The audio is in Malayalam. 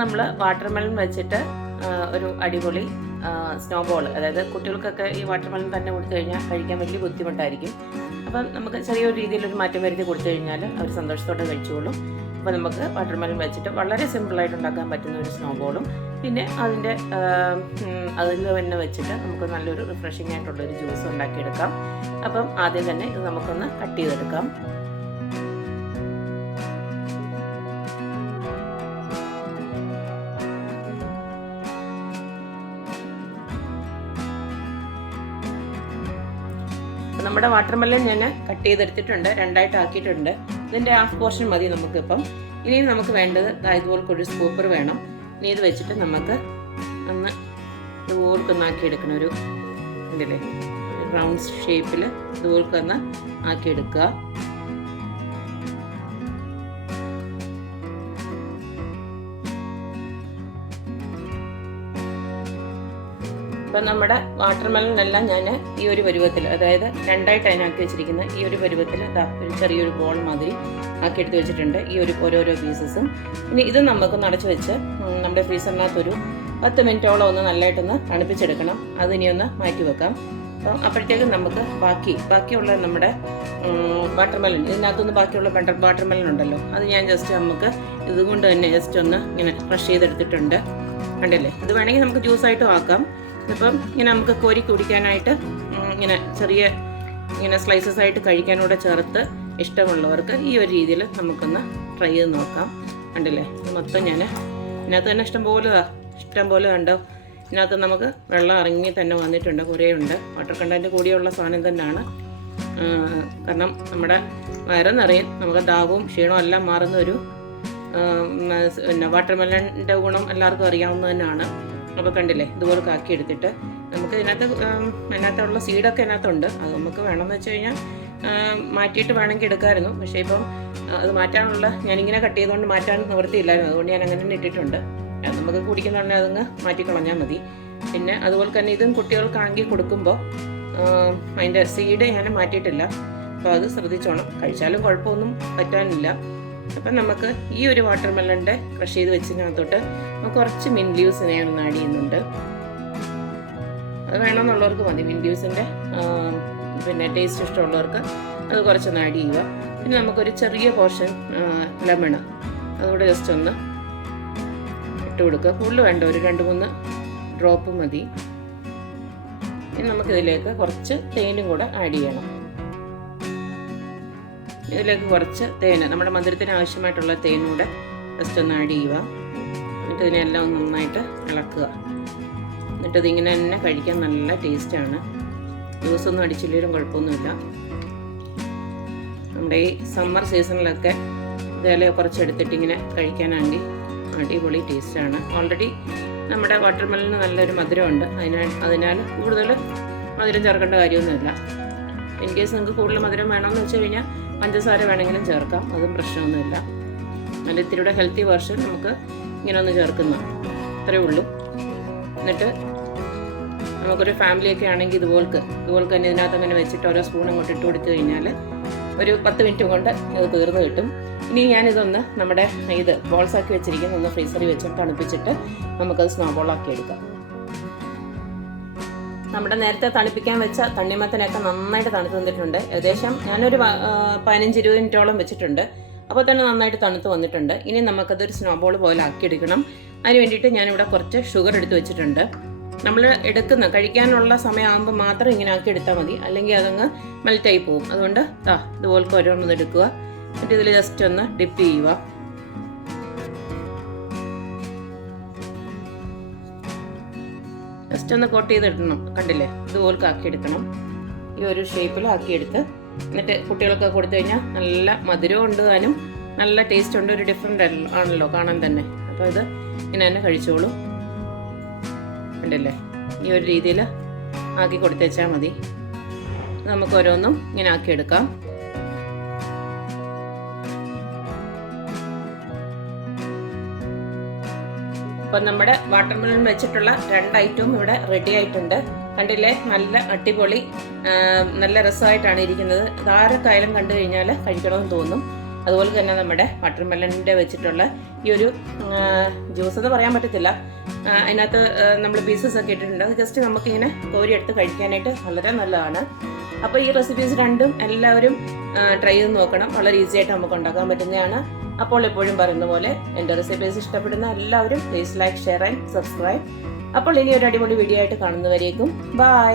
നമ്മൾ വാട്ടർമെലൺ വെച്ചിട്ട് ഒരു അടിപൊളി സ്നോബോൾ, അതായത് കുട്ടികൾക്കൊക്കെ ഈ വാട്ടർമെലൺ തന്നെ കൊടുത്തു കഴിഞ്ഞാൽ കഴിക്കാൻ വലിയ ബുദ്ധിമുട്ടായിരിക്കും. അപ്പം നമുക്ക് ചെറിയൊരു രീതിയിലൊരു മാറ്റം വരുത്തി കൊടുത്തു കഴിഞ്ഞാൽ അവർ സന്തോഷത്തോടെ കഴിച്ചോളും. അപ്പോൾ നമുക്ക് വാട്ടർമെലൺ വെച്ചിട്ട് വളരെ സിമ്പിളായിട്ട് ഉണ്ടാക്കാൻ പറ്റുന്ന ഒരു സ്നോബോളും പിന്നെ അതിൽ തന്നെ വെച്ചിട്ട് നമുക്ക് നല്ലൊരു റിഫ്രഷിംഗ് ആയിട്ടുള്ളൊരു ജ്യൂസ് ഉണ്ടാക്കിയെടുക്കാം. അപ്പം ആദ്യം തന്നെ ഇത് നമുക്കൊന്ന് കട്ട് ചെയ്തെടുക്കാം. നമ്മുടെ വാട്ടർമെലൺ ഞാൻ കട്ട് ചെയ്തെടുത്തിട്ടുണ്ട്, രണ്ടായിട്ട് ആക്കിയിട്ടുണ്ട്. ഇതിൻ്റെ ഹാഫ് പോർഷൻ മതി നമുക്കിപ്പം. ഇനിയും നമുക്ക് വേണ്ടത് ഇതുപോലൊരു സ്കൂപ്പർ വേണം. ഇനി ഇത് വെച്ചിട്ട് നമുക്ക് ഇതുപോലൊന്ന് ആക്കിയെടുക്കണം. ഒരു ഉണ്ടല്ലേ റൗണ്ട് ഷേപ്പിൽ ഇതുപോലൊന്ന് ആക്കിയെടുക്കുക. ഇപ്പം നമ്മുടെ വാട്ടർമെലണെല്ലാം ഞാൻ ഈ ഒരു പരുവത്തിൽ, അതായത് രണ്ടായിട്ട് അതിനാക്കി വെച്ചിരിക്കുന്ന ഈ ഒരു പരുവത്തിൽ ഒരു ചെറിയൊരു ബോൾ മാതിരി ആക്കിയെടുത്ത് വെച്ചിട്ടുണ്ട്, ഈ ഒരു ഓരോരോ പീസസും. ഇനി ഇത് നമുക്കൊന്ന് അടച്ചു വെച്ച് നമ്മുടെ ഫ്രീസറിനകത്തൊരു 10 മിനിറ്റോളം ഒന്ന് നല്ലതായിട്ടൊന്ന് തണുപ്പിച്ചെടുക്കണം. അതിനി ഒന്ന് മാറ്റി വെക്കാം. അപ്പം അപ്പോഴത്തേക്കും നമുക്ക് ബാക്കിയുള്ള നമ്മുടെ വാട്ടർമെലൺ, ഇതിനകത്തൊന്ന് ബാക്കിയുള്ള വാട്ടർമെലൺ ഉണ്ടല്ലോ, അത് ഞാൻ ജസ്റ്റ് നമുക്ക് ഇതുകൊണ്ട് തന്നെ ജസ്റ്റ് ഒന്ന് ഇങ്ങനെ ക്രഷ് ചെയ്തെടുത്തിട്ടുണ്ട്. കണ്ടില്ലേ? ഇത് വേണമെങ്കിൽ നമുക്ക് ജ്യൂസായിട്ടും ആക്കാം. ഇപ്പം ഇങ്ങനെ നമുക്ക് കോരി കുടിക്കാനായിട്ട് ഇങ്ങനെ ഇങ്ങനെ സ്ലൈസസ് ആയിട്ട് കഴിക്കാനൂടെ ചേർത്ത് ഇഷ്ടമുള്ളവർക്ക് ഈ ഒരു രീതിയിൽ നമുക്കൊന്ന് ട്രൈ ചെയ്ത് നോക്കാം. കണ്ടില്ലേ? മൊത്തം ഞാൻ ഇതിനകത്ത് തന്നെ ഇഷ്ടം പോലെ കണ്ടോ. ഇതിനകത്ത് നമുക്ക് വെള്ളം ഇറങ്ങി തന്നെ വന്നിട്ടുണ്ട്, കുറേ ഉണ്ട്. വാട്ടർ കണ്ടൻറ്റ് കൂടിയുള്ള സാധനം തന്നെയാണ്. കാരണം നമ്മുടെ വയറെന്നറിയാൻ നമുക്ക് ദാഹവും ക്ഷീണവും എല്ലാം മാറുന്ന ഒരു വാട്ടർമെലണിൻ്റെ ഗുണം എല്ലാവർക്കും അറിയാവുന്നത് തന്നെയാണ്. അപ്പോൾ കണ്ടില്ലേ? ഇതുപോലെ ആക്കി എടുത്തിട്ട് നമുക്ക് അതിനകത്തുള്ള സീഡൊക്കെ അതിനകത്തുണ്ട്. അത് നമുക്ക് വേണമെന്ന് വെച്ച് കഴിഞ്ഞാൽ മാറ്റിയിട്ട് വേണമെങ്കിൽ എടുക്കാമായിരുന്നു. പക്ഷേ ഇപ്പം അത് മാറ്റാനുള്ള ഞാനിങ്ങനെ കട്ട് ചെയ്തുകൊണ്ട് മാറ്റാൻ നിവൃത്തിയില്ലായിരുന്നു. അതുകൊണ്ട് ഞാൻ അങ്ങനെ തന്നെ ഇട്ടിട്ടുണ്ട്. നമുക്ക് കുടിക്കുന്നുണ്ടെങ്കിൽ അതങ്ങ് മാറ്റിക്കളഞ്ഞാൽ മതി. പിന്നെ അതുപോലെ തന്നെ ഇതും കുട്ടികൾക്കാണെങ്കിൽ കൊടുക്കുമ്പോൾ അതിൻ്റെ സീഡ് ഞാൻ മാറ്റിയിട്ടില്ല. അപ്പോൾ അത് ശ്രദ്ധിച്ചോണം. കഴിച്ചാലും കുഴപ്പമൊന്നും പറ്റാനില്ല. അപ്പം നമുക്ക് ഈ ഒരു വാട്ടർമെലണിൻ്റെ ക്രഷ് ചെയ്ത് വെച്ചതിനകത്തോട്ട് നമുക്ക് കുറച്ച് മിൻറ്റ് ലീവ്സ് ഞാൻ ആഡ് ചെയ്യുന്നുണ്ട്. അത് വേണമെന്നുള്ളവർക്ക് മതി. മിൻറ്റ് ലീവ്സിൻ്റെ പിന്നെ ടേസ്റ്റ് ഇഷ്ടമുള്ളവർക്ക് അത് കുറച്ചൊന്ന് ആഡ് ചെയ്യുക. പിന്നെ നമുക്കൊരു ചെറിയ പോർഷൻ ലെമൺ അതുകൂടെ ജസ്റ്റ് ഒന്ന് ഇട്ട് കൊടുക്കുക. കൂടുതൽ വേണ്ട, ഒരു 2-3 ഡ്രോപ്പ് മതി. ഇനി നമുക്കിതിലേക്ക് കുറച്ച് തേനും കൂടെ ആഡ് ചെയ്യണം. ഇതിലേക്ക് കുറച്ച് തേന്, നമ്മുടെ മധുരത്തിന് ആവശ്യമായിട്ടുള്ള തേനൂടെ ജസ്റ്റ് ഒന്ന് ആഡ് ചെയ്യുക. എന്നിട്ട് ഇതിനെല്ലാം ഒന്ന് നന്നായിട്ട് ഇളക്കുക. എന്നിട്ട് ഇതിങ്ങനെ തന്നെ കഴിക്കാൻ നല്ല ടേസ്റ്റാണ്. ജ്യൂസൊന്നും അടിച്ചില്ലെങ്കിലും കുഴപ്പമൊന്നുമില്ല. നമ്മുടെ ഈ സമ്മർ സീസണിലൊക്കെ ഇതേലെ കുറച്ചെടുത്തിട്ട് ഇങ്ങനെ കഴിക്കാനാണെങ്കിൽ അടിപൊളി ടേസ്റ്റാണ്. ഓൾറെഡി നമ്മുടെ വാട്ടർമെലണിന് നല്ലൊരു മധുരമുണ്ട്. അതിനാൽ കൂടുതൽ മധുരം ചേർക്കേണ്ട കാര്യമൊന്നുമില്ല. ഇൻ കേസ് നിങ്ങൾക്ക് കൂടുതൽ മധുരം വേണമെന്ന് വെച്ച് കഴിഞ്ഞാൽ പഞ്ചസാര വേണമെങ്കിലും ചേർക്കാം, അതും പ്രശ്നമൊന്നുമില്ല. നല്ല ഇത്തിരിയുടെ ഹെൽത്തി വേർഷൻ നമുക്ക് ഇങ്ങനെ ഒന്ന് ചേർക്കുന്ന അത്രയേ ഉള്ളൂ. എന്നിട്ട് നമുക്കൊരു ഫാമിലിയൊക്കെ ആണെങ്കിൽ ഇതുപോലെ തന്നെ ഇതിനകത്ത് അങ്ങനെ വെച്ചിട്ട് ഓരോ സ്പൂൺ അങ്ങോട്ട് ഇട്ട് കൊടുത്തു കഴിഞ്ഞാൽ ഒരു 10 മിനിറ്റ് കൊണ്ട് ഇത് തീർന്ന് കിട്ടും. ഇനി ഞാനിതൊന്ന് നമ്മുടെ ബോൾസാക്കി വെച്ചിരിക്കുന്ന ഒന്ന് ഫ്രീസറിൽ വെച്ചിട്ട് തണുപ്പിച്ചിട്ട് നമുക്കത് സ്നോബോളാക്കി എടുക്കാം. നമ്മുടെ നേരത്തെ തണുപ്പിക്കാൻ വെച്ച തണ്ണിമത്തനൊക്കെ നന്നായിട്ട് തണുത്ത് വന്നിട്ടുണ്ട്. ഏകദേശം ഞാനൊരു 15-20 മിനിറ്റോളം വെച്ചിട്ടുണ്ട്. അപ്പോൾ തന്നെ നന്നായിട്ട് തണുത്ത് വന്നിട്ടുണ്ട്. ഇനി നമുക്കതൊരു സ്നോബോൾ പോലെ ആക്കിയെടുക്കണം. അതിന് വേണ്ടിയിട്ട് ഞാനിവിടെ കുറച്ച് ഷുഗർ എടുത്ത് വെച്ചിട്ടുണ്ട്. നമ്മൾ കഴിക്കാനുള്ള സമയമാകുമ്പോൾ മാത്രം ഇങ്ങനെ ആക്കി എടുത്താൽ മതി, അല്ലെങ്കിൽ അതങ്ങ് മെൽറ്റായി പോകും. അതുകൊണ്ട് ഇതുപോലത്തെ ഓരോന്നും എടുക്കുക. എന്നിട്ട് ഇതിൽ ജസ്റ്റ് ഒന്ന് ഡിപ്പ് ചെയ്യുക. ജസ്റ്റ് ഒന്ന് കോട്ട് ചെയ്തിടണം. കണ്ടില്ലേ? ഇതുപോലെ ആക്കിയെടുക്കണം. ഈ ഒരു ഷേപ്പിൽ ആക്കിയെടുത്ത് എന്നിട്ട് കുട്ടികൾക്ക് കൊടുത്തു കഴിഞ്ഞാൽ നല്ല മധുരവും ഉണ്ട്, താനും നല്ല ടേസ്റ്റ് ഉണ്ട്. ഒരു ഡിഫറെൻ്റ് ആണല്ലോ കാണാൻ തന്നെ. അപ്പോൾ ഇത് ഇങ്ങനെ തന്നെ കഴിച്ചോളൂ. കണ്ടില്ലേ? ഈ ഒരു രീതിയിൽ ആക്കി കൊടുത്തേച്ചാൽ മതി. നമുക്ക് ഓരോന്നും ഇങ്ങനെ ആക്കിയെടുക്കാം. അപ്പം നമ്മുടെ വാട്ടർമെലൺ വെച്ചിട്ടുള്ള 2 ഐറ്റവും ഇവിടെ റെഡി ആയിട്ടുണ്ട്. കണ്ടില്ലേ? നല്ല അടിപൊളി നല്ല രസമായിട്ടാണ് ഇരിക്കുന്നത്. ആരൊക്കെയായാലും കണ്ടു കഴിഞ്ഞാൽ കഴിക്കണമെന്ന് തോന്നും. അതുപോലെ തന്നെ നമ്മുടെ വാട്ടർമെലണിൻ്റെ വെച്ചിട്ടുള്ള ഈ ഒരു ജ്യൂസ് എന്ന് പറയാൻ പറ്റത്തില്ല, അതിനകത്ത് നമ്മൾ പീസസ് ഒക്കെ ഇട്ടിട്ടുണ്ട്. അത് ജസ്റ്റ് നമുക്കിങ്ങനെ കോരിയെടുത്ത് കഴിക്കാനായിട്ട് വളരെ നല്ലതാണ്. അപ്പോൾ ഈ റെസിപ്പീസ് രണ്ടും എല്ലാവരും ട്രൈ ചെയ്ത് നോക്കണം. വളരെ ഈസി ആയിട്ട് നമുക്ക് ഉണ്ടാക്കാൻ പറ്റുന്നതാണ്. അപ്പോൾ എപ്പോഴും പറയുന്ന പോലെ എൻ്റെ റെസിപ്പീസ് ഇഷ്ടപ്പെടുന്ന എല്ലാവരും please like, share and subscribe. അപ്പോൾ ഇനി ഒരു അടിപൊളി വീഡിയോ ആയിട്ട് കാണുന്നവരേക്കും ബൈ.